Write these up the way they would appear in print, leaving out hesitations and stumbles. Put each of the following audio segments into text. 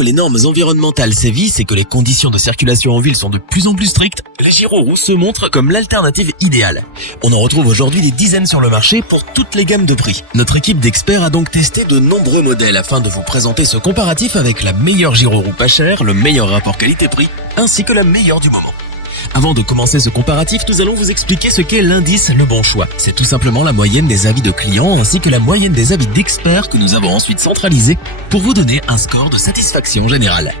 que les normes environnementales sévissent et que les conditions de circulation en ville sont de plus en plus strictes, les gyroroues se montrent comme l'alternative idéale. On en retrouve aujourd'hui des dizaines sur le marché pour toutes les gammes de prix. Notre équipe d'experts a donc testé de nombreux modèles afin de vous présenter ce comparatif avec la meilleure gyroroue pas chère, le meilleur rapport qualité-prix, ainsi que la meilleure du moment. Avant de commencer ce comparatif, nous allons vous expliquer ce qu'est l'indice Le Bon Choix. C'est tout simplement la moyenne des avis de clients ainsi que la moyenne des avis d'experts que nous avons ensuite centralisés pour vous donner un score de satisfaction générale.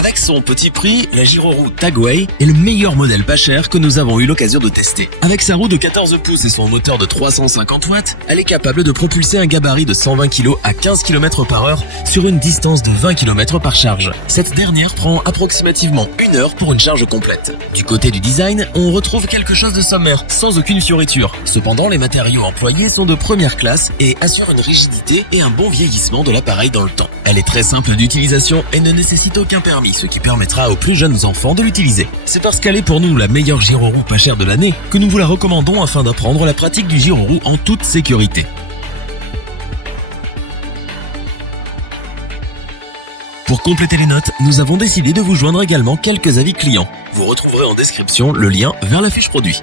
Avec son petit prix, la gyroroue Tagway est le meilleur modèle pas cher que nous avons eu l'occasion de tester. Avec sa roue de 14 pouces et son moteur de 350 watts, elle est capable de propulser un gabarit de 120 kg à 15 km/h sur une distance de 20 km par charge. Cette dernière prend approximativement 1 heure pour une charge complète. Du côté du design, on retrouve quelque chose de sommaire, sans aucune fioriture. Cependant, les matériaux employés sont de première classe et assurent une rigidité et un bon vieillissement de l'appareil dans le temps. Elle est très simple d'utilisation et ne nécessite aucun permis, ce qui permettra aux plus jeunes enfants de l'utiliser. C'est parce qu'elle est pour nous la meilleure gyroroue pas chère de l'année que nous vous la recommandons afin d'apprendre la pratique du gyroroue en toute sécurité. Pour compléter les notes, nous avons décidé de vous joindre également quelques avis clients. Vous retrouverez en description le lien vers la fiche produit.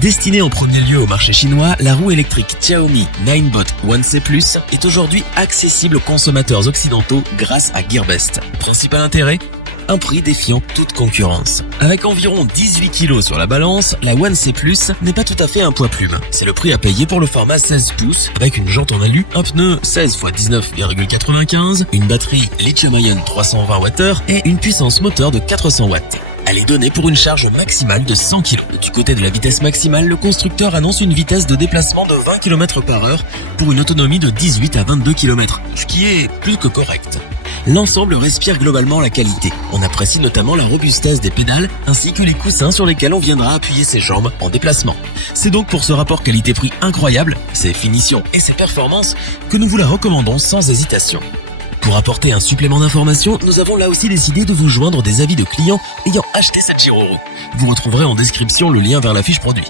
Destinée en premier lieu au marché chinois, la roue électrique Xiaomi Ninebot One C+ est aujourd'hui accessible aux consommateurs occidentaux grâce à Gearbest. Principal intérêt ? Un prix défiant toute concurrence. Avec environ 18 kg sur la balance, la One C+ n'est pas tout à fait un poids plume. C'est le prix à payer pour le format 16 pouces avec une jante en alu, un pneu 16 x 19,95, une batterie lithium-ion 320 Wh et une puissance moteur de 400 watts. Elle est donnée pour une charge maximale de 100 kg. Du côté de la vitesse maximale, le constructeur annonce une vitesse de déplacement de 20 km/h pour une autonomie de 18 à 22 km, ce qui est plus que correct. L'ensemble respire globalement la qualité. On apprécie notamment la robustesse des pédales ainsi que les coussins sur lesquels on viendra appuyer ses jambes en déplacement. C'est donc pour ce rapport qualité-prix incroyable, ses finitions et ses performances que nous vous la recommandons sans hésitation. Pour apporter un supplément d'information, nous avons là aussi décidé de vous joindre des avis de clients ayant acheté cette gyroroue. Vous retrouverez en description le lien vers la fiche produit.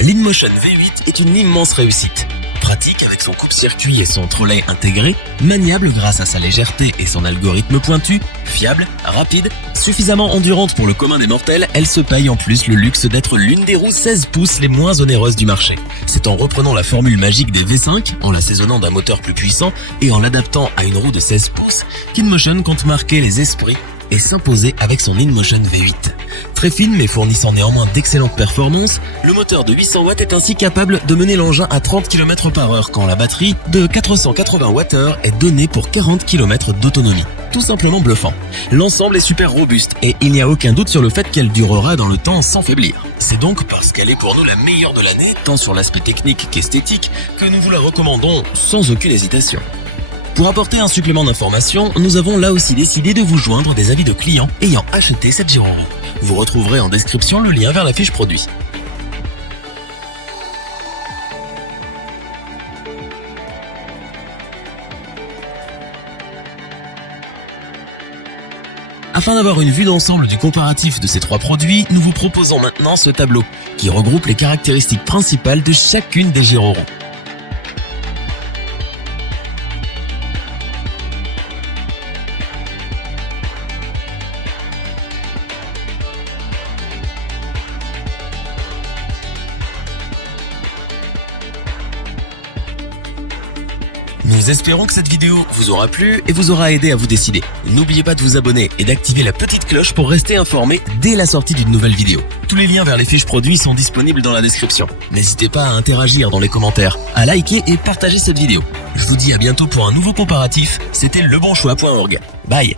l'InMotion V8 est une immense réussite. Pratique avec son coupe-circuit et son trolley intégré, maniable grâce à sa légèreté et son algorithme pointu, fiable, rapide, suffisamment endurante pour le commun des mortels, elle se paye en plus le luxe d'être l'une des roues 16 pouces les moins onéreuses du marché. C'est en reprenant la formule magique des V5, en l'assaisonnant d'un moteur plus puissant et en l'adaptant à une roue de 16 pouces, qu'InMotion compte marquer les esprits et s'imposer avec son InMotion V8. Très fine mais fournissant néanmoins d'excellentes performances, le moteur de 800 watts est ainsi capable de mener l'engin à 30 km/h quand la batterie de 480 Wh est donnée pour 40 km d'autonomie. Tout simplement bluffant. L'ensemble est super robuste et il n'y a aucun doute sur le fait qu'elle durera dans le temps sans faiblir. C'est donc parce qu'elle est pour nous la meilleure de l'année, tant sur l'aspect technique qu'esthétique, que nous vous la recommandons sans aucune hésitation. Pour apporter un supplément d'information, nous avons là aussi décidé de vous joindre des avis de clients ayant acheté cette gyroroue. Vous retrouverez en description le lien vers la fiche produit. Afin d'avoir une vue d'ensemble du comparatif de ces trois produits, nous vous proposons maintenant ce tableau qui regroupe les caractéristiques principales de chacune des gyroroues. Nous espérons que cette vidéo vous aura plu et vous aura aidé à vous décider. N'oubliez pas de vous abonner et d'activer la petite cloche pour rester informé dès la sortie d'une nouvelle vidéo. Tous les liens vers les fiches produits sont disponibles dans la description. N'hésitez pas à interagir dans les commentaires, à liker et partager cette vidéo. Je vous dis à bientôt pour un nouveau comparatif. C'était lebonchoix.org. Bye.